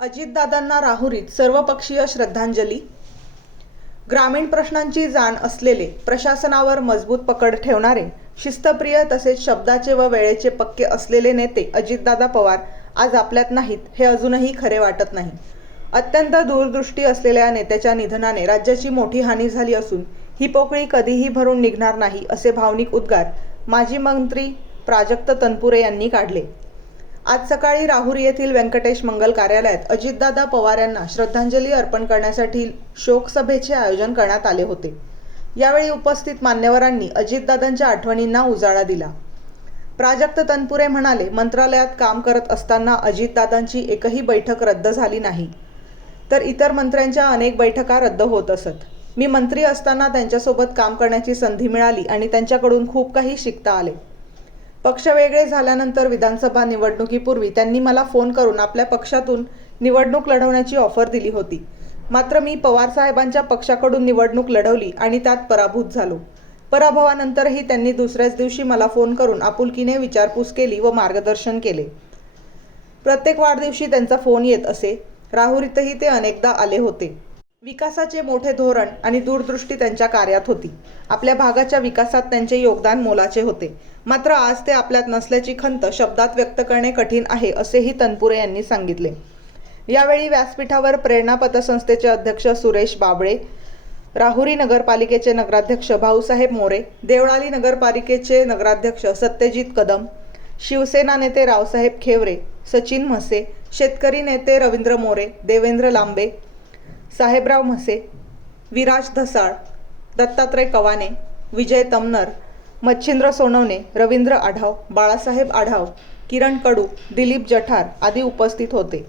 अजितदादांना राहुरीत सर्वपक्षीय श्रद्धांजली. ग्रामीण प्रश्नांची जाण असलेले, प्रशासनावर मजबूत पकड ठेवणारे, शिस्तप्रिय तसेच शब्दाचे व वेळेचे पक्के असलेले नेते अजितदादा पवार आज आपल्यात नाहीत हे अजूनही खरे वाटत नाही. अत्यंत दूरदृष्टी असलेल्या नेत्याच्या निधनाने राज्याची मोठी हानी झाली असून ही पोकळी कधीही भरून निघणार नाही असे भावनिक उद्गार माजी मंत्री प्राजक्त तनपुरे यांनी काढले. आज सकाळी राहुरी येथील व्यंकटेश मंगल कार्यालयात अजितदादा पवार यांना श्रद्धांजली अर्पण करण्यासाठी शोकसभेचे आयोजन करण्यात आले होते. यावेळी उपस्थित मान्यवरांनी अजितदादांच्या आठवणींना उजाळा दिला. प्राजक्त तनपुरे म्हणाले, मंत्रालयात काम करत असताना अजितदादांची एकही बैठक रद्द झाली नाही, तर इतर मंत्र्यांच्या अनेक बैठका रद्द होत असत. मी मंत्री असताना त्यांच्यासोबत काम करण्याची संधी मिळाली आणि त्यांच्याकडून खूप काही शिकता आले. पक्ष वेगळे झाल्यानंतर विधानसभा निवडणुकीपूर्वी त्यांनी मला फोन करून आपल्या पक्षातून निवडणूक लढवण्याची ऑफर दिली होती. मात्र मी पवारसाहेबांच्या पक्षाकडून निवडणूक लढवली आणि त्यात पराभूत झालो. पराभवानंतरही त्यांनी दुसऱ्याच दिवशी मला फोन करून आपुलकीने विचारपूस केली व मार्गदर्शन केले. प्रत्येक वाढदिवशी त्यांचा फोन येत असे. राहुरीतही ते अनेकदा आले होते. विकासाचे मोठे धोरण आणि दूरदृष्टी त्यांच्या कार्यात होती. आपल्या भागाच्या विकासात त्यांचे योगदान मोलाचे होते. मात्र आज ते आपल्यात नसल्याची खंत शब्दात व्यक्त करणे कठीण आहे असेही तनपुरे यांनी सांगितले. यावेळी व्यासपीठावर प्रेरणा पतसंस्थेचे अध्यक्ष सुरेश बाबळे, राहुरी नगरपालिकेचे नगराध्यक्ष भाऊसाहेब मोरे, देवळाली नगरपालिकेचे नगराध्यक्ष सत्यजित कदम, शिवसेना नेते रावसाहेब खेवरे, सचिन म्हसे, शेतकरी नेते रवींद्र मोरे, देवेंद्र लांबे, साहेबराव म्हसे, विराज धसाळ, दत्तात्रय कवाने, विजय तमनर, मच्छिंद्र सोनवणे, रवींद्र आढाव, बाळासाहेब आढाव, किरण कडू, दिलीप जठार आदी उपस्थित होते.